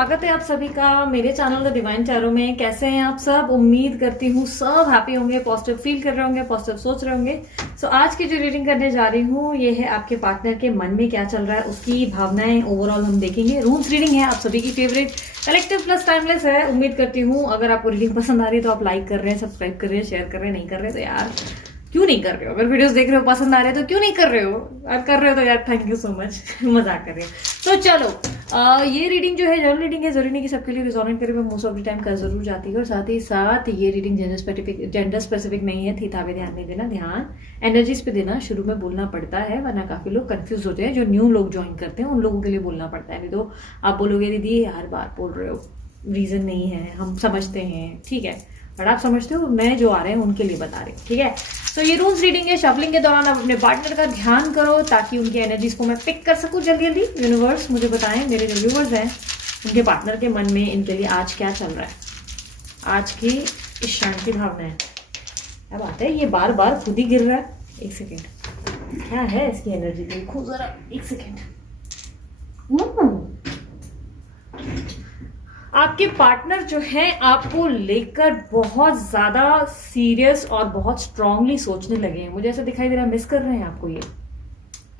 स्वागत है आप सभी का मेरे चैनल द डिवाइन टैरो में। कैसे हैं आप सब? उम्मीद करती हूँ सब हैप्पी होंगे, पॉजिटिव फील कर रहे होंगे, पॉजिटिव सोच रहे होंगे। सो आज की जो रीडिंग करने जा रही हूँ ये है आपके पार्टनर के मन में क्या चल रहा है, उसकी भावनाएं ओवरऑल हम देखेंगे। रूम्स रीडिंग है, आप सभी की फेवरेट, कलेक्टिव प्लस टाइमलेस है। उम्मीद करती हूँ अगर आपको रीडिंग पसंद आ रही है तो आप लाइक कर रहे हैं, सब्सक्राइब कर रहे हैं, शेयर कर रहे हैं। नहीं कर रहे तो यार क्यों नहीं कर रहे हो? अगर वीडियोस देख रहे हो पसंद आ रहे हो तो क्यों नहीं कर रहे हो? और कर रहे हो तो यार थैंक यू सो मच। मजाक कर रहे हो तो चलो। ये रीडिंग जो है जनरल रीडिंग है, जरूरी नहीं कि सबके लिए रिजोनेट करे, मैं मोस्ट ऑफ द टाइम कर जरूर जाती है। और साथ ही साथ ये रीडिंग जेंडर स्पेसिफिक नहीं है, थीथावे ध्यान नहीं देना, ध्यान एनर्जीज पे देना। शुरू में बोलना पड़ता है वरना काफी लोग कंफ्यूज होते हैं, जो न्यू लोग ज्वाइन करते हैं उन लोगों के लिए बोलना पड़ता है। नहीं तो आप बोलोगे दीदी हर बार बोल रहे हो, रीजन नहीं है, हम समझते हैं, ठीक है, बट आप समझते हो, मैं जो आ रहे हैं उनके लिए बता रही हूँ, ठीक है। तो ये रूम्स रीडिंग है। शफलिंग के दौरान आप अपने पार्टनर का ध्यान करो ताकि उनकी एनर्जीज को मैं पिक कर सकूं जल्दी जल्दी। यूनिवर्स मुझे बताएं, मेरे जो व्यूवर्स हैं उनके पार्टनर के मन में इनके लिए आज क्या चल रहा है, आज की इस क्षण की भावना है। क्या बात है, ये बार बार खुद ही गिर रहा है। एक सेकेंड, क्या है इसकी एनर्जी? देखो जरा, एक सेकेंड। आपके पार्टनर जो है आपको लेकर बहुत ज्यादा सीरियस और बहुत स्ट्रांगली सोचने लगे हैं। मुझे ऐसा दिखाई दे रहा है मिस कर रहे हैं आपको, ये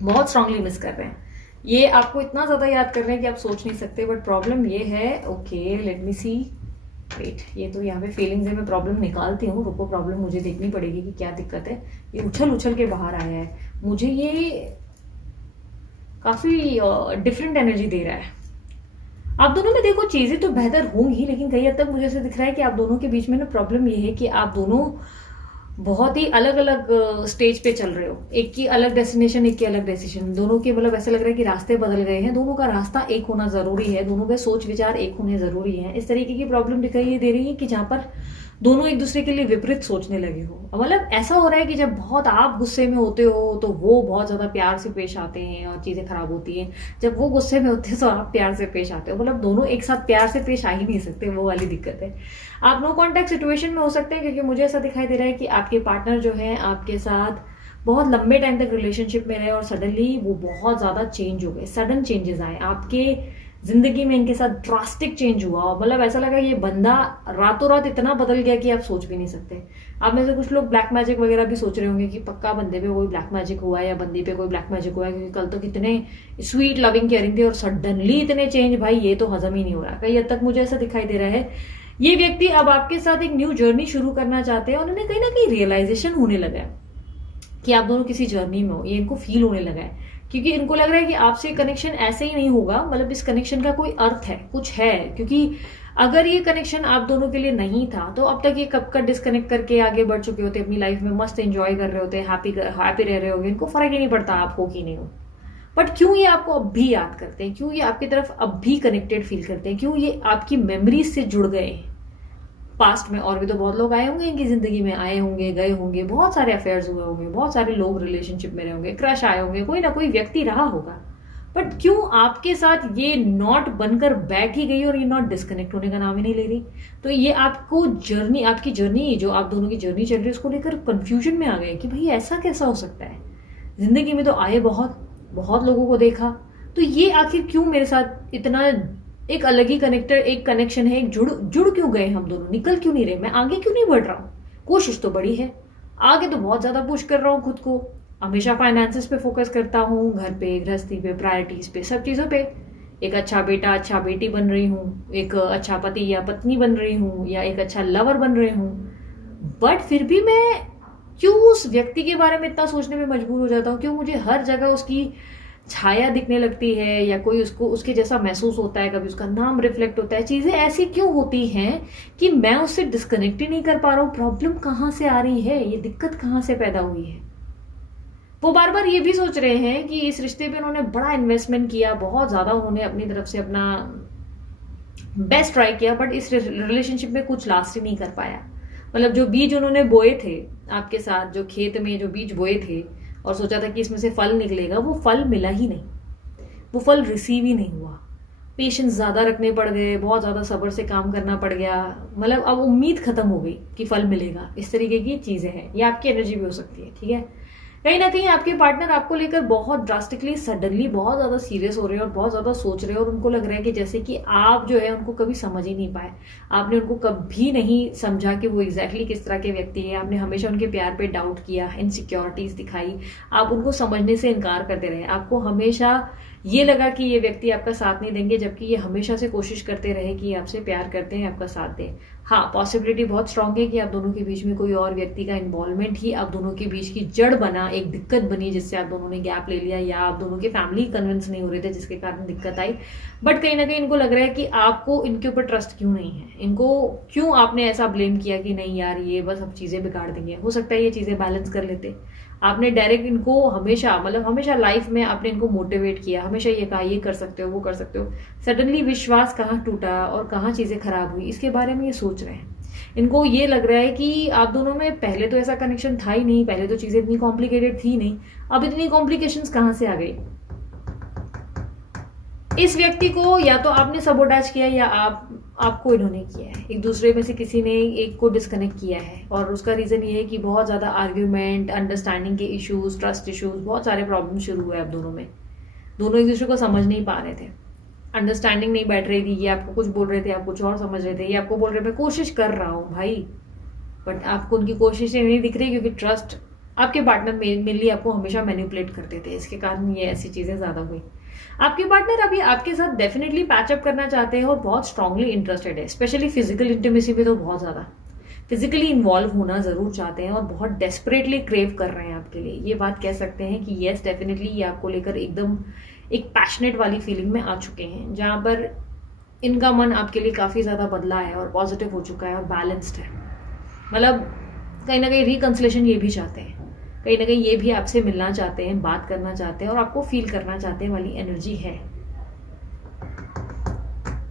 बहुत स्ट्रांगली मिस कर रहे हैं। ये आपको इतना ज्यादा याद कर रहे हैं कि आप सोच नहीं सकते। बट प्रॉब्लम ये है, ओके लेट मी सी, वेट, ये तो यहाँ पे फीलिंग्स है, मैं प्रॉब्लम निकालती हूँ, रुको। प्रॉब्लम मुझे देखनी पड़ेगी कि क्या दिक्कत है। ये उछल उछल के बाहर आया है, मुझे ये काफी डिफरेंट एनर्जी दे रहा है। आप दोनों में देखो चीजें तो बेहतर होंगी, लेकिन कई हद तक मुझे ऐसा दिख रहा है कि आप दोनों के बीच में ना प्रॉब्लम ये है कि आप दोनों बहुत ही अलग अलग स्टेज पे चल रहे हो। एक की अलग डेस्टिनेशन, एक की अलग डेस्टिनेशन, दोनों के मतलब ऐसा लग रहा है कि रास्ते बदल गए हैं। दोनों का रास्ता एक होना जरूरी है, दोनों के सोच विचार एक होने जरूरी है। इस तरीके की प्रॉब्लम दिखाई दे रही है कि जहां पर दोनों एक दूसरे के लिए विपरीत सोचने लगे हो। मतलब ऐसा हो रहा है कि जब बहुत आप गुस्से में होते हो तो वो बहुत ज्यादा प्यार से पेश आते हैं और चीजें खराब होती हैं। जब वो गुस्से में होते हैं तो आप प्यार से पेश आते हो। मतलब दोनों एक साथ प्यार से पेश आ ही नहीं सकते, वो वाली दिक्कत है। आप नो कॉन्टेक्ट सिचुएशन में हो सकते हैं, क्योंकि मुझे ऐसा दिखाई दे रहा है कि आपके पार्टनर जो है आपके साथ बहुत लंबे टाइम तक रिलेशनशिप में रहे और सडनली वो बहुत ज्यादा चेंज हो गए, सडन चेंजेस आए आपके जिंदगी में, इनके साथ ड्रास्टिक चेंज हुआ। मतलब ऐसा लगा ये बंदा रातों रात इतना बदल गया कि आप सोच भी नहीं सकते। आप में से कुछ लोग ब्लैक मैजिक वगैरह भी सोच रहे होंगे कि पक्का बंदे पे कोई ब्लैक मैजिक हुआ है या बंदी पे कोई ब्लैक मैजिक हुआ है, क्योंकि कल तो कितने स्वीट लविंग केयरिंग थे और सडनली इतने चेंज, भाई ये तो हजम ही नहीं हो रहा। कई हद तक मुझे ऐसा दिखाई दे रहा है ये व्यक्ति अब आपके साथ एक न्यू जर्नी शुरू करना चाहते हैं और उन्हें कहीं ना कहीं रियलाइजेशन होने लगा है कि आप दोनों किसी जर्नी में हो। ये इनको फील होने लगा है, क्योंकि इनको लग रहा है कि आपसे कनेक्शन ऐसे ही नहीं होगा, मतलब इस कनेक्शन का कोई अर्थ है, कुछ है। क्योंकि अगर ये कनेक्शन आप दोनों के लिए नहीं था तो अब तक ये कब का डिस्कनेक्ट करके आगे बढ़ चुके होते, अपनी लाइफ में मस्त एंजॉय कर रहे होते, हैप्पी रह रहे होंगे। इनको फर्क ही नहीं पड़ता आप हो कि नहीं हो। बट क्यों ये आपको अब भी याद करते हैं, क्यों ये आपकी तरफ अब भी कनेक्टेड फील करते हैं, क्यों ये आपकी मेमोरीज से जुड़ गए हैं पास्ट में? और भी तो बहुत लोग आए होंगे इनकी जिंदगी में, आए होंगे गए होंगे, बहुत सारे अफेयर्स हुए होंगे, बहुत सारे लोग रिलेशनशिप में रहे होंगे, क्रश आए होंगे, कोई ना कोई व्यक्ति रहा होगा। बट क्यों आपके साथ ये नॉट बनकर बैठ ही गई और ये नॉट डिस्कनेक्ट होने का नाम ही नहीं ले रही? तो ये आपको जर्नी, आपकी जर्नी जो आप दोनों की जर्नी चल रही है उसको लेकर कंफ्यूजन में आ गए कि भाई ऐसा कैसा हो सकता है। जिंदगी में तो आए बहुत लोगों को देखा, तो ये आखिर क्यों मेरे साथ इतना एक अलग ही कनेक्टर, एक कनेक्शन है, एक जुड़ क्यों गए हम दोनों, निकल क्यों नहीं रहे, मैं आगे क्यों नहीं बढ़ रहा हूँ? कोशिश तो बड़ी है, आगे तो बहुत ज्यादा पुश कर रहा हूँ खुद को, हमेशा फाइनेंसेस पे फोकस करता हूँ, घर पे, गृहस्थी पे, प्रायोरिटीज पे, सब चीजों पे। एक अच्छा बेटा, अच्छा बेटी बन रही हूँ, एक अच्छा पति या पत्नी बन रही हूँ, या एक अच्छा लवर बन रही हूँ। बट फिर भी मैं क्यों उस व्यक्ति के बारे में इतना सोचने में मजबूर हो जाता हूँ? क्यों मुझे हर जगह उसकी छाया दिखने लगती है, या कोई उसको उसके जैसा महसूस होता है, कभी उसका नाम रिफ्लेक्ट होता है। चीजें ऐसी क्यों होती हैं कि मैं उससे डिस्कनेक्ट ही नहीं कर पा रहा हूँ? प्रॉब्लम कहाँ से आ रही है, ये दिक्कत कहाँ से पैदा हुई है? वो बार बार ये भी सोच रहे हैं कि इस रिश्ते पे उन्होंने बड़ा इन्वेस्टमेंट किया, बहुत ज्यादा उन्होंने अपनी तरफ से अपना बेस्ट ट्राई किया, बट इस रिलेशनशिप में कुछ लास्ट ही नहीं कर पाया। मतलब जो बीज उन्होंने बोए थे आपके साथ, जो खेत में जो बीज बोए थे और सोचा था कि इसमें से फल निकलेगा, वो फल मिला ही नहीं, वो फल रिसीव ही नहीं हुआ। पेशेंस ज्यादा रखने पड़ गए, बहुत ज्यादा सब्र से काम करना पड़ गया। मतलब अब उम्मीद खत्म हो गई कि फल मिलेगा। इस तरीके की चीजें हैं, ये आपकी एनर्जी भी हो सकती है, ठीक है। कहीं ना कहीं आपके पार्टनर आपको लेकर बहुत ड्रास्टिकली सडनली बहुत ज्यादा सीरियस हो रहे हैं और बहुत ज्यादा सोच रहे हैं, और उनको लग रहा है कि जैसे कि आप जो है उनको कभी समझ ही नहीं पाए। आपने उनको कभी नहीं समझा कि वो एग्जैक्टली किस तरह के व्यक्ति है। आपने हमेशा उनके प्यार पे डाउट किया, इनसिक्योरिटीज दिखाई, आप उनको समझने से इनकार करते रहे। आपको हमेशा ये लगा कि ये व्यक्ति आपका साथ नहीं देंगे, जबकि ये हमेशा से कोशिश करते रहे कि आपसे प्यार करते हैं, आपका साथ दें। हाँ, पॉसिबिलिटी बहुत स्ट्रांग है कि आप दोनों के बीच में कोई और व्यक्ति का इन्वॉल्वमेंट ही आप दोनों के बीच की जड़ बना, एक दिक्कत बनी, जिससे आप दोनों ने गैप ले लिया, या आप दोनों के फैमिली कन्विंस नहीं हो रहे थे जिसके कारण दिक्कत आई। बट कहीं ना कहीं इनको लग रहा है कि आपको इनके ऊपर ट्रस्ट क्यों नहीं है, इनको क्यों आपने ऐसा ब्लेम किया कि नहीं यार ये बस अब चीजें बिगाड़ देंगे। हो सकता है ये चीजें बैलेंस कर लेते। आपने डायरेक्ट इनको हमेशा, मतलब हमेशा लाइफ में आपने इनको मोटिवेट किया, हमेशा ये कहा ये कर सकते हो, वो कर सकते हो। सडनली विश्वास कहाँ टूटा और कहाँ चीजें खराब हुई, इसके बारे में ये सोच रहे हैं। इनको ये लग रहा है कि आप दोनों में पहले तो ऐसा कनेक्शन था ही नहीं, पहले तो चीजें इतनी कॉम्प्लिकेटेड थी नहीं, अब इतनी कॉम्प्लिकेशंस कहाँ से आ गई। इस व्यक्ति को या तो आपने सबोटाज किया या आपको इन्होंने किया है। एक दूसरे में से किसी ने एक को डिस्कनेक्ट किया है, और उसका रीजन ये है कि बहुत ज्यादा आर्ग्यूमेंट, अंडरस्टैंडिंग के इश्यूज, ट्रस्ट इश्यूज, बहुत सारे प्रॉब्लम शुरू हुए आप दोनों में। दोनों एक दूसरे को समझ नहीं पा रहे थे, अंडरस्टैंडिंग नहीं बैठ रही थी। ये आपको कुछ बोल रहे थे, आप कुछ और समझ रहे थे। ये आपको बोल रहे मैं कोशिश कर रहा हूँ भाई, बट आपको उनकी कोशिशें नहीं दिख रही, क्योंकि ट्रस्ट आपके पार्टनर मेनली आपको हमेशा मैनिपुलेट करते थे, इसके कारण ये ऐसी चीजें ज्यादा हुई। आपके पार्टनर अभी आपके साथ डेफिनेटली पैचअप करना चाहते हैं और बहुत स्ट्रांगली इंटरेस्टेड है, स्पेशली फिजिकल इंटीमेसी में तो बहुत ज्यादा फिजिकली इन्वॉल्व होना जरूर चाहते हैं और बहुत डेस्परेटली क्रेव कर रहे हैं आपके लिए। ये बात कह सकते हैं कि येस डेफिनेटली ये आपको लेकर एकदम एक पैशनेट वाली फीलिंग में आ चुके हैं, जहां पर इनका मन आपके लिए काफी ज्यादा बदला है और पॉजिटिव हो चुका है और बैलेंस्ड है। मतलब कहीं ना कहीं रिकंसिलेशन ये भी चाहते हैं, कहीं ना कहीं ये भी आपसे मिलना चाहते हैं, बात करना चाहते हैं और आपको फील करना चाहते हैं वाली एनर्जी है।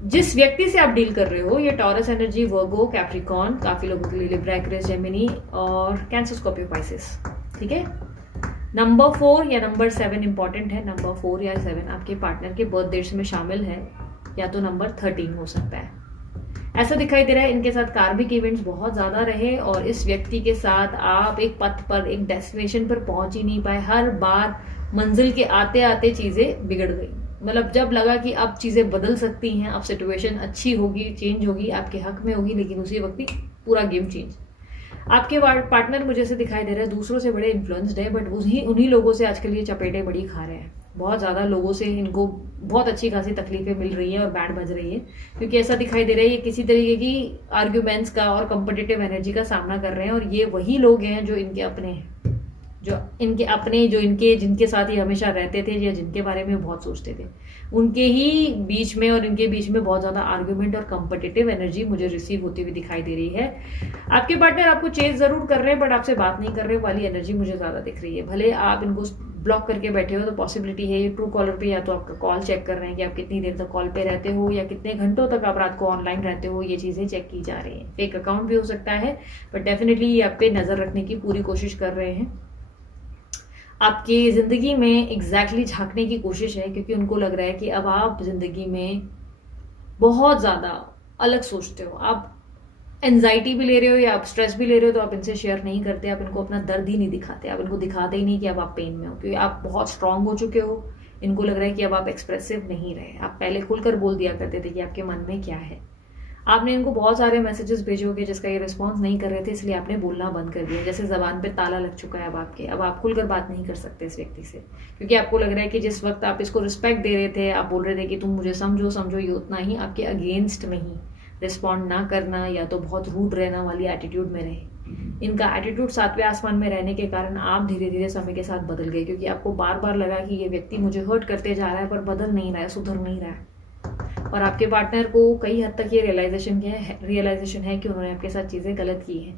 जिस व्यक्ति से आप डील कर रहे हो, ये टॉरस एनर्जी, वर्गो, कैप्रिकॉर्न, काफी लोगों के लिए लिब्रा, एक्वेरियस, जेमिनी और कैंसर, स्कॉर्पियो, पाइसेस। ठीक है, नंबर 4 या नंबर 7 इंपॉर्टेंट है। नंबर 4 या 7 आपके पार्टनर के बर्थ डेट्स में शामिल है, या तो नंबर 13 हो सकता है। ऐसा दिखाई दे रहा है इनके साथ कार्मिक इवेंट्स बहुत ज्यादा रहे और इस व्यक्ति के साथ आप एक पथ पर, एक डेस्टिनेशन पर पहुंच ही नहीं पाए। हर बार मंजिल के आते आते चीजें बिगड़ गई। मतलब जब लगा कि अब चीजें बदल सकती हैं, अब सिचुएशन अच्छी होगी, चेंज होगी, आपके हक में होगी, लेकिन उसी वक्त ही पूरा गेम चेंज। आपके पार्टनर मुझे से दिखाई दे रहा है दूसरों से बड़े इन्फ्लुएंस्ड है, बट उन्हीं लोगों से आजकल ये चपेटे बड़ी खा रहे हैं। बहुत ज्यादा लोगों से इनको बहुत अच्छी खासी तकलीफें मिल रही है और बैंड बज रही है, क्योंकि ऐसा दिखाई दे रहा है ये किसी तरीके की आर्ग्यूमेंट्स का और कॉम्पिटिटिव एनर्जी का सामना कर रहे हैं। और ये वही लोग हैं जो इनके अपने हैं, जो जिनके साथ ये हमेशा रहते थे या जिनके बारे में बहुत सोचते थे, उनके ही बीच में और इनके बीच में बहुत ज्यादा आर्ग्यूमेंट और कॉम्पिटिटिव एनर्जी मुझे रिसीव होती हुई दिखाई दे रही है। आपके पार्टनर आपको चेज जरूर कर रहे हैं, बट आपसे बात नहीं कर रहे वाली एनर्जी मुझे ज्यादा दिख रही है। भले आप इनको ब्लॉक करके बैठे हो तो पॉसिबिलिटी है ये ट्रू कॉलर पे या तो आपका कॉल चेक कर रहे हैं कि आप कितनी देर तक कॉल पे रहते हो या कितने घंटों तक आप रात को ऑनलाइन रहते हो, ये चीजें चेक की जा रही हैं। फेक अकाउंट भी हो सकता है, बट डेफिनेटली ये आप पे नजर रखने की पूरी कोशिश कर रहे हैं। आपकी जिंदगी में एग्जैक्टली झांकने की कोशिश है, क्योंकि उनको लग रहा है कि अब आप जिंदगी में बहुत ज्यादा अलग सोचते हो। आप एंजाइटी भी ले रहे हो या आप स्ट्रेस भी ले रहे हो, तो आप इनसे शेयर नहीं करते, आप इनको अपना दर्द ही नहीं दिखाते, आप इनको दिखाते ही नहीं कि अब आप पेन में हो, क्योंकि आप बहुत स्ट्रांग हो चुके हो। इनको लग रहा है कि अब आप एक्सप्रेसिव नहीं रहे। आप पहले खुलकर बोल दिया करते थे कि आपके मन में क्या है। आपने इनको बहुत सारे मैसेजेस भेजे होंगे जिसका ये रिस्पॉन्स नहीं कर रहे थे, इसलिए आपने बोलना बंद कर दिया। जैसे जबान पे ताला लग चुका है अब आपके, अब आप खुलकर बात नहीं कर सकते इस व्यक्ति से, क्योंकि आपको लग रहा है कि जिस वक्त आप इसको रिस्पेक्ट दे रहे थे, आप बोल रहे थे कि तुम मुझे समझो ये उतना ही, आपके अगेंस्ट में ही रिस्पॉन्ड ना करना या तो बहुत रूड रहना वाली एटीट्यूड में रहे। इनका एटीट्यूड 7वें आसमान में रहने के कारण आप धीरे धीरे समय के साथ बदल गए, क्योंकि आपको बार बार लगा कि ये व्यक्ति मुझे हर्ट करते जा रहा है पर बदल नहीं रहा है, सुधर नहीं रहा है। और आपके पार्टनर को कई हद तक ये रियलाइजेशन है कि उन्होंने आपके साथ चीजें गलत की हैं,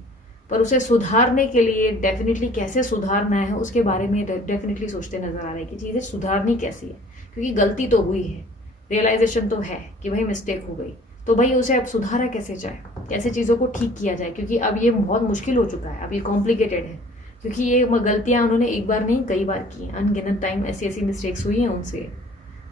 पर उसे सुधारने के लिए डेफिनेटली कैसे सुधारना है उसके बारे में डेफिनेटली सोचते नजर आ रहे हैं कि चीजें सुधारनी कैसी है, क्योंकि गलती तो हुई है, रियलाइजेशन तो है कि भाई मिस्टेक हो गई, तो भाई उसे अब सुधारा कैसे जाए, कैसे चीजों को ठीक किया जाए, क्योंकि अब ये बहुत मुश्किल हो चुका है, अब ये कॉम्प्लिकेटेड है, क्योंकि ये गलतियां उन्होंने एक बार नहीं कई बार की, अनगिनत टाइम ऐसी मिस्टेक्स हुई हैं उनसे।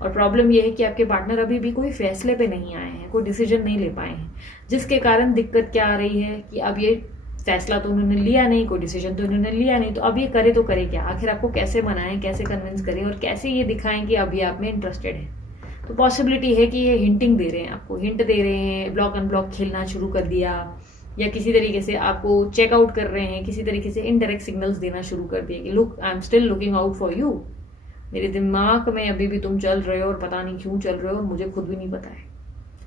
और प्रॉब्लम यह है कि आपके पार्टनर अभी भी कोई फैसले पे नहीं आए हैं, कोई डिसीजन नहीं ले पाए हैं, जिसके कारण दिक्कत क्या आ रही है कि अब ये फैसला तो उन्होंने लिया नहीं, कोई डिसीजन तो उन्होंने लिया नहीं, तो अब ये करे तो करे क्या? आखिर आपको कैसे मनाएं, कैसे कन्विंस करें और कैसे ये दिखाएं कि अभी आप में इंटरेस्टेड है? तो पॉसिबिलिटी है कि ये हिंटिंग दे रहे हैं, आपको हिंट दे रहे हैं, ब्लॉक अनब्लॉक खेलना शुरू कर दिया, या किसी तरीके से आपको चेकआउट कर रहे हैं, किसी तरीके से इनडायरेक्ट सिग्नल्स देना शुरू कर दिए कि look I am still looking out for you, मेरे दिमाग में अभी भी तुम चल रहे हो और पता नहीं क्यों चल रहे हो और मुझे खुद भी नहीं पता है।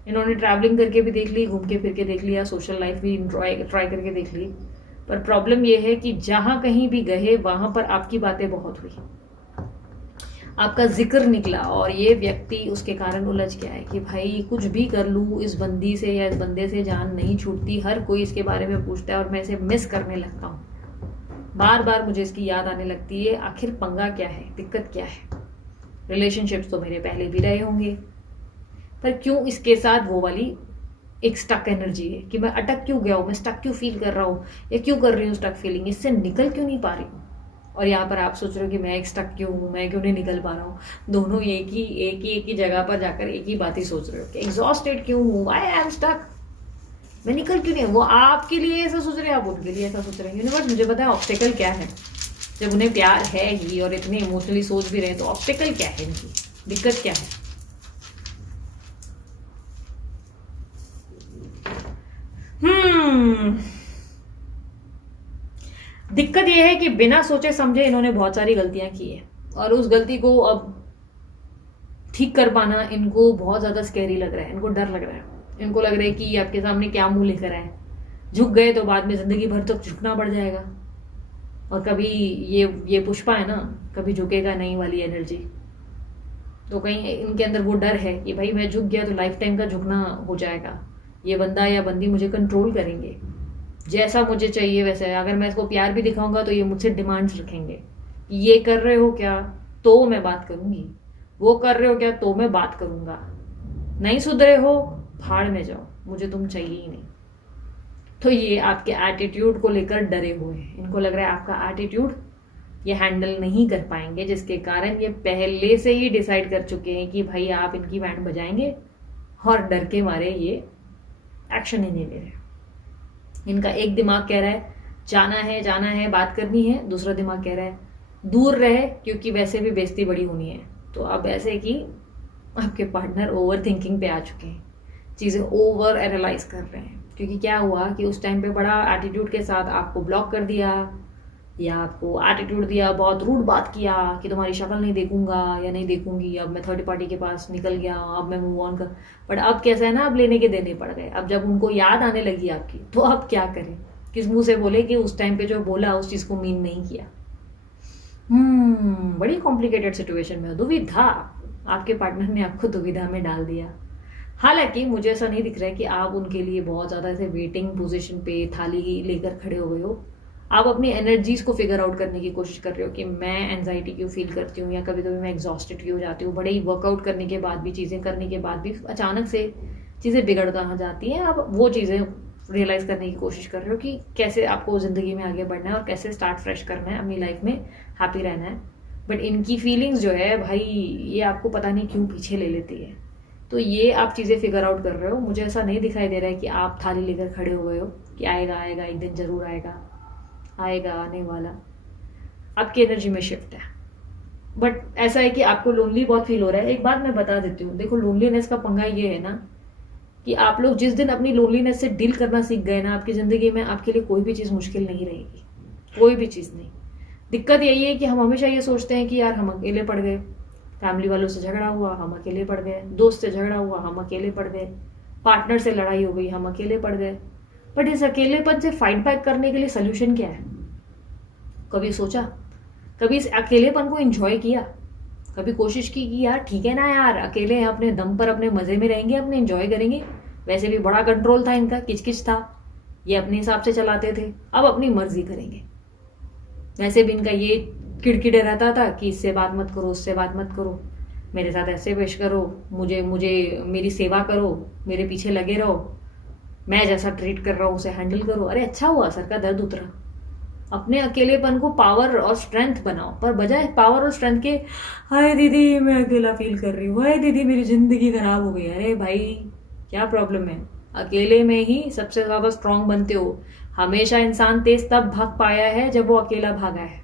इन्होंने ट्रैवलिंग करके भी देख ली, घूम के फिर के देख लिया, सोशल लाइफ भी ट्राई करके देख ली, पर प्रॉब्लम यह है कि जहां कहीं भी गए वहां पर आपकी बातें बहुत हुई, आपका जिक्र निकला, और ये व्यक्ति उसके कारण उलझ गया है कि भाई कुछ भी कर लूँ इस बंदी से या इस बंदे से जान नहीं छूटती, हर कोई इसके बारे में पूछता है और मैं इसे मिस करने लगता हूँ, बार बार मुझे इसकी याद आने लगती है। आखिर पंगा क्या है, दिक्कत क्या है? रिलेशनशिप्स तो मेरे पहले भी रहे होंगे, पर क्यों इसके साथ वो वाली एक स्टक एनर्जी है कि मैं अटक क्यों गया हूँ, मैं स्टक क्यों फील कर रहा हूँ, या क्यों कर रही हूँ स्टक फीलिंग, इससे निकल क्यों नहीं पा रही हूँ? और यहाँ पर आप सोच रहे हो कि मैं एक स्टक क्यों हूँ, मैं क्यों नहीं निकल पा रहा हूँ? दोनों एक ही जगह पर जाकर एक ही बात ही सोच रहे हो कि एग्जॉस्टेड क्यों हूँ, आई एम स्टक, मैं निकल क्यों नहीं? वो आपके लिए ऐसा सोच रहे हैं, आप उनके लिए ऐसा सोच रहे हैं। यूनिवर्स मुझे पता है ऑब्स्टेकल क्या है, जब उन्हें प्यार है ही और इतने इमोशनली सोच भी रहे हैं, तो ऑब्स्टेकल क्या है, इनकी दिक्कत क्या है? दिक्कत यह है कि बिना सोचे समझे इन्होंने बहुत सारी गलतियां की है, और उस गलती को अब ठीक कर पाना इनको बहुत ज्यादा स्कैरी लग रहा है, इनको डर लग रहा है, इनको लग रहा है कि आपके सामने क्या मुंह लेकर आए, झुक गए तो बाद में जिंदगी भर तक झुकना पड़ जाएगा। और कभी ये पुष्पा है ना, कभी झुकेगा नहीं वाली एनर्जी, तो कहीं इनके अंदर वो डर है कि भाई मैं झुक गया तो लाइफ टाइम का झुकना हो जाएगा, ये बंदा या बंदी मुझे कंट्रोल करेंगे, जैसा मुझे चाहिए वैसे, अगर मैं इसको प्यार भी दिखाऊंगा तो ये मुझसे डिमांड्स रखेंगे, ये कर रहे हो क्या तो मैं बात करूंगी, वो कर रहे हो क्या तो मैं बात करूंगा, नहीं सुधरे हो भाड़ में जाओ, मुझे तुम चाहिए ही नहीं। तो ये आपके एटीट्यूड को लेकर डरे हुए हैं, इनको लग रहा है आपका एटीट्यूड ये हैंडल नहीं कर पाएंगे, जिसके कारण ये पहले से ही डिसाइड कर चुके हैं कि भाई आप इनकी बैंड बजाएंगे, और डर के मारे ये एक्शन ही नहीं ले रहे। इनका एक दिमाग कह रहा है जाना है बात करनी है, दूसरा दिमाग कह रहा है दूर रहे क्योंकि वैसे भी बेइज्जती बड़ी होनी है। तो अब ऐसे कि आपके पार्टनर ओवर थिंकिंग पे आ चुके हैं, चीज़ें ओवर एनालाइज कर रहे हैं, क्योंकि क्या हुआ कि उस टाइम पे बड़ा एटीट्यूड के साथ आपको ब्लॉक कर दिया, या आपको एटीट्यूड दिया, बहुत रूड बात किया कि तुम्हारी शक्ल नहीं देखूंगा या नहीं देखूंगी, अब मैं थर्ड पार्टी के पास निकल गया, अब मैं मूव ऑन कर। बट अब कैसा है ना, अब लेने के देने पड़ गए, अब जब उनको याद आने लगी आपकी, तो अब क्या करें, किस मुंह से बोले कि उस टाइम पे जो बोला उस चीज को मीन नहीं किया। बड़ी कॉम्प्लिकेटेड सिचुएशन में दुविधा, आपके पार्टनर ने आपको दुविधा में डाल दिया। हालांकि मुझे ऐसा नहीं दिख रहा है कि आप उनके लिए बहुत ज्यादा ऐसे वेटिंग पोजीशन पे थाली लेकर खड़े हो गए हो, आप अपनी एनर्जीज को फिगर आउट करने की कोशिश कर रहे हो कि मैं एंजाइटी क्यों फील करती हूँ, या कभी कभी मैं एग्जॉस्टेड क्यों हो जाती हूँ, बड़े ही वर्कआउट करने के बाद भी, चीज़ें करने के बाद भी अचानक से चीज़ें बिगड़ कहाँ जाती हैं। आप वो चीज़ें रियलाइज करने की कोशिश कर रहे हो कि कैसे आपको ज़िंदगी में आगे बढ़ना है और कैसे स्टार्ट फ्रेश करना है, अपनी लाइफ में हैप्पी रहना है। बट इनकी फीलिंग्स जो है भाई, ये आपको पता नहीं क्यों पीछे ले लेती है। तो ये आप चीज़ें फिगर आउट कर रहे हो, मुझे ऐसा नहीं दिखाई दे रहा है कि आप थाली लेकर खड़े हो गए हो कि आएगा आएगा एक दिन जरूर आएगा, आएगा आने वाला। आपकी एनर्जी में शिफ्ट है, बट ऐसा है कि आपको लोनली बहुत फील हो रहा है। एक बात मैं बता देती हूँ, देखो लोनलीनेस का पंगा ये है ना कि आप लोग जिस दिन अपनी लोनलीनेस से डील करना सीख गए ना, आपकी जिंदगी में आपके लिए कोई भी चीज़ मुश्किल नहीं रहेगी, कोई भी चीज़ नहीं। दिक्कत यही है कि हम हमेशा ये सोचते हैं कि यार हम अकेले पड़ गए, फैमिली वालों से झगड़ा हुआ हम अकेले पड़ गए, दोस्त से झगड़ा हुआ हम अकेले पड़ गए, पार्टनर से लड़ाई हो गई हम अकेले पड़ गए। बट इस अकेलेपन से फाइट बैक करने के लिए सोल्यूशन क्या है? कभी सोचा? कभी इस अकेलेपन को एंजॉय किया? कभी कोशिश की कि यार ठीक है ना यार, अकेले हैं, अपने दम पर अपने मजे में रहेंगे, अपने एंजॉय करेंगे। वैसे भी बड़ा कंट्रोल था इनका, किचकिच था, ये अपने हिसाब से चलाते थे, अब अपनी मर्जी करेंगे। वैसे भी इनका ये किड़किड़े रहता था कि इससे बात मत करो, उससे बात मत करो, मेरे साथ ऐसे पेश करो, मुझे मेरी सेवा करो, मेरे पीछे लगे रहो, मैं जैसा ट्रीट कर रहा हूँ उसे हैंडल करो। अरे अच्छा हुआ सर का दर्द उतरा। अपने अकेलेपन को पावर और स्ट्रेंथ बनाओ, पर बजाय पावर और स्ट्रेंथ के हाय दीदी मैं अकेला फील कर रही हूँ, हाय दीदी मेरी जिंदगी खराब हो गई। अरे भाई क्या प्रॉब्लम है? अकेले में ही सबसे ज्यादा स्ट्रांग बनते हो। हमेशा इंसान तेज तब भाग पाया है जब वो अकेला भागा है।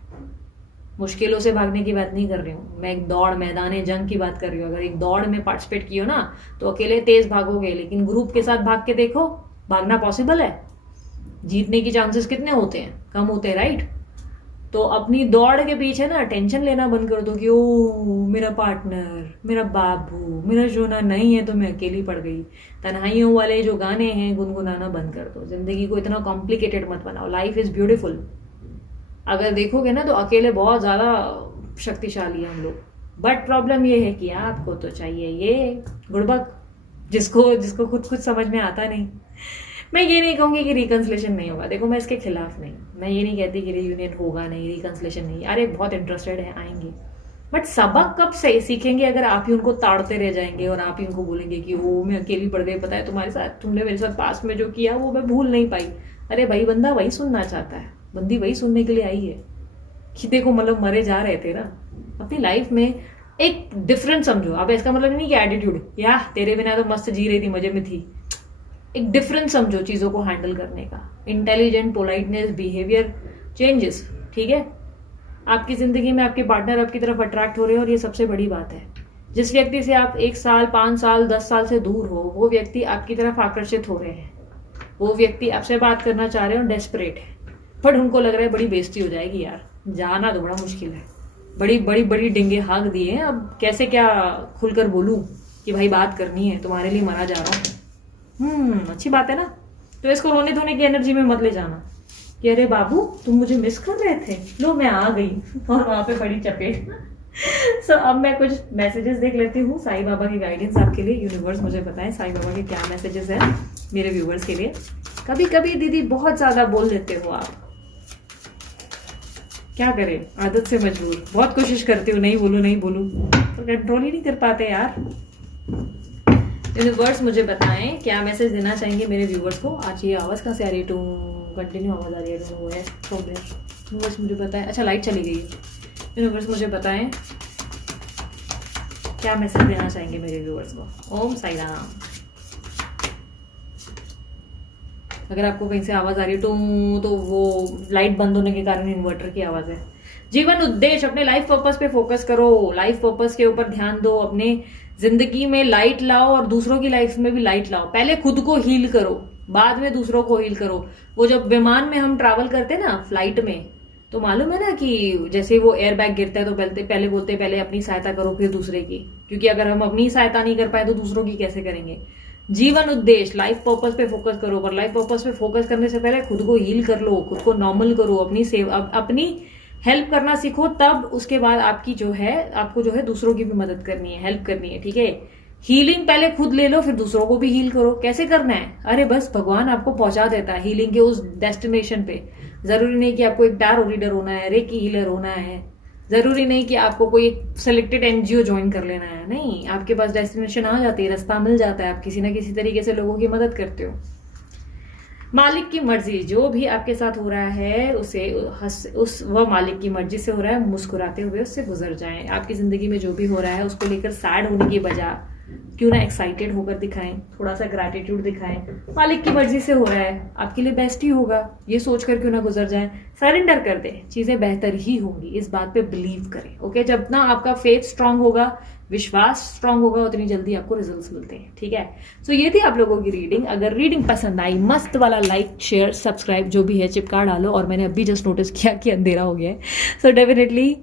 मुश्किलों से भागने की बात नहीं कर रही हूँ मैं, एक दौड़ मैदान जंग की बात कर रही हूँ। अगर एक दौड़ में पार्टिसिपेट किए हो ना तो अकेले तेज भागोगे, लेकिन ग्रुप के साथ भाग के देखो, भागना पॉसिबल है। जीतने की चांसेस कितने होते हैं? कम होते हैं, राइट? तो अपनी दौड़ के पीछे ना टेंशन लेना बंद कर दो कि ओ मेरा पार्टनर, मेरा बाबू, मेरा जोना नहीं है तो मैं अकेली पड़ गई। तन्हाइयों वाले जो गाने हैं गुनगुनाना बंद कर दो। जिंदगी को इतना कॉम्प्लिकेटेड मत बनाओ। Life is beautiful. अगर देखोगे ना तो अकेले बहुत ज्यादा शक्तिशाली है हम लोग। बट प्रॉब्लम ये है कि आपको तो चाहिए ये गुड़बक, जिसको जिसको खुद कुछ समझ में आता नहीं। मैं ये नहीं कहूंगी कि रिकंसिलेशन नहीं होगा। देखो मैं इसके खिलाफ नहीं, मैं ये नहीं कहती कि रियूनियन होगा नहीं, रिकंसिलेशन नहीं। अरे बहुत इंटरेस्टेड है, आएंगे। बट सबक कब से सीखेंगे अगर आप ही उनको ताड़ते रह जाएंगे और आप ही उनको बोलेंगे कि ओ मैं अकेली पड़ गई, पता है तुम्हारे साथ, तुमने मेरे साथ पास्ट में जो किया वो मैं भूल नहीं पाई। अरे भाई बंदा वही सुनना चाहता है, बंदी वही सुनने के लिए आई है कि देखो मतलब मरे जा रहे थे ना। अपनी लाइफ में एक डिफरेंस समझो। अब इसका मतलब नहीं कि एटीट्यूड या तेरे बिना तो मस्त जी रही थी, मजे में थी। एक डिफरेंस समझो चीजों को हैंडल करने का। इंटेलिजेंट, पोलाइटनेस, बिहेवियर चेंजेस, ठीक है? आपकी जिंदगी में आपके पार्टनर आपकी तरफ अट्रैक्ट हो रहे हैं और ये सबसे बड़ी बात है। जिस व्यक्ति से आप 1 साल, 5 साल, 10 साल से दूर हो, वो व्यक्ति आपकी तरफ आकर्षित हो रहे हैं। वो व्यक्ति आपसे बात करना चाह रहे हैं और डेस्परेट है, बट उनको लग रहा है बड़ी बेइज्जती हो जाएगी यार, जाना तो बड़ा मुश्किल है। बड़ी बड़ी बड़ी डिंगे हाँक दिए हैं, अब कैसे क्या खुलकर बोलूं कि भाई बात करनी है, तुम्हारे लिए मरा जा रहा हूँ। अच्छी बात है ना? तो इसको रोने धोने की एनर्जी में मत ले जाना कि अरे बाबू तुम मुझे मिस कर रहे थे, लो मैं आ गई और वहां पे बड़ी चपेट। सो अब मैं कुछ मैसेजेस देख लेती हूँ साईं बाबा की गाइडेंस आपके लिए। यूनिवर्स मुझे बताएं साईं बाबा के क्या मैसेजेस है मेरे व्यूवर्स के लिए। कभी कभी दीदी बहुत ज्यादा बोल देते हो आप, क्या करें, आदत से मजबूर। बहुत कोशिश करती हूँ नहीं बोलूं तो कंट्रोल ही नहीं कर पाते यार। यूनिवर्स मुझे बताएं क्या मैसेज देना चाहेंगे मेरे व्यूवर्स को। आज ये आवाज़ कहाँ से आ रही है? टू कंटिन्यू आवाज़ आ रही है, वो है प्रॉब्लम। यूनिवर्स मुझे बताएं, अच्छा लाइट चली गई। यूनिवर्स मुझे बताएं क्या मैसेज देना चाहेंगे मेरे व्यूवर्स को। ओम साई राम। अगर आपको कहीं से आवाज़ आ रही है तो वो लाइट बंद होने के कारण इन्वर्टर की आवाज़ है। जीवन उद्देश्य, अपने लाइफ पर्पस पे फोकस करो। लाइफ पर्पस के ऊपर ध्यान दो। अपने जिंदगी में लाइट लाओ और दूसरों की लाइफ में भी लाइट लाओ। पहले खुद को हील करो, बाद में दूसरों को हील करो। वो जब विमान में हम ट्रैवल करते हैं ना, फ्लाइट में, तो मालूम है ना कि जैसे वो एयर बैग गिरता है तो पहले बोलते हैं पहले अपनी सहायता करो फिर दूसरे की, क्योंकि अगर हम अपनी सहायता नहीं कर पाए तो दूसरों की कैसे करेंगे। जीवन उद्देश्य, लाइफ पर्पस पे फोकस करो। पर लाइफ पर्पस पे फोकस करने से पहले खुद को हील कर लो, खुद को नॉर्मल करो, अपनी हेल्प करना सीखो। तब उसके बाद आपको जो है दूसरों की भी मदद करनी है, हेल्प करनी है, ठीक है? हीलिंग पहले खुद ले लो फिर दूसरों को भी हील करो। कैसे करना है? अरे बस भगवान आपको पहुंचा देता है हीलिंग के उस डेस्टिनेशन पे। जरूरी नहीं कि आपको एक टैरो रीडर होना है, रेकी हीलर होना है, जरूरी नहीं कि आपको कोई एक सिलेक्टेड एनजीओ ज्वाइन कर लेना है। नहीं, आपके पास डेस्टिनेशन आ जाती है, रास्ता मिल जाता है, आप किसी ना किसी तरीके से लोगों की मदद करते हो। मालिक की मर्जी, जो भी आपके साथ हो रहा है वह मालिक की मर्जी से हो रहा है। मुस्कुराते हुए उससे गुजर जाएं। आपकी जिंदगी में जो भी हो रहा है उसको लेकर सैड होने की बजाय क्यों ना एक्साइटेड होकर दिखाएं, थोड़ा सा ग्रैटिट्यूड दिखाएं। मालिक की मर्जी से हो रहा है, आपके लिए बेस्ट ही होगा, ये सोचकर क्यों ना गुजर जाएं। सरेंडर कर दें, चीजें बेहतर ही होंगी, इस बात पे बिलीव करें। ओके, जब ना आपका फेथ स्ट्रांग होगा, विश्वास स्ट्रांग होगा, उतनी जल्दी आपको रिजल्ट्स मिलते हैं, ठीक है? सो ये थी आप लोगों की रीडिंग। अगर रीडिंग पसंद आई, मस्त वाला लाइक, शेयर, सब्सक्राइब जो भी है चिपका डालो। और मैंने अभी जस्ट नोटिस किया कि अंधेरा हो गया है, सो डेफिनेटली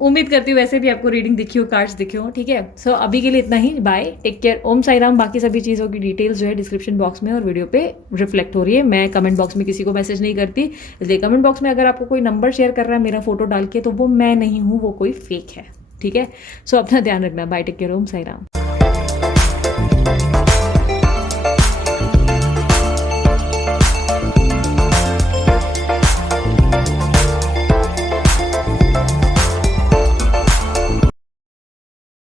उम्मीद करती हूँ वैसे भी आपको रीडिंग दिखी हो, कार्ड्स दिखे हो, ठीक है? सो अभी के लिए इतना ही, बाय, टेक केयर, ओम साई राम। बाकी सभी चीज़ों की डिटेल्स जो है डिस्क्रिप्शन बॉक्स में और वीडियो पे रिफ्लेक्ट हो रही है। मैं कमेंट बॉक्स में किसी को मैसेज नहीं करती, इसलिए कमेंट बॉक्स में अगर आपको कोई नंबर शेयर कर रहा है मेरा फोटो डाल के, तो वो मैं नहीं हूँ, वो कोई फेक है, ठीक है? सो अपना ध्यान रखना, बाय, टेक केयर, ओम साई राम।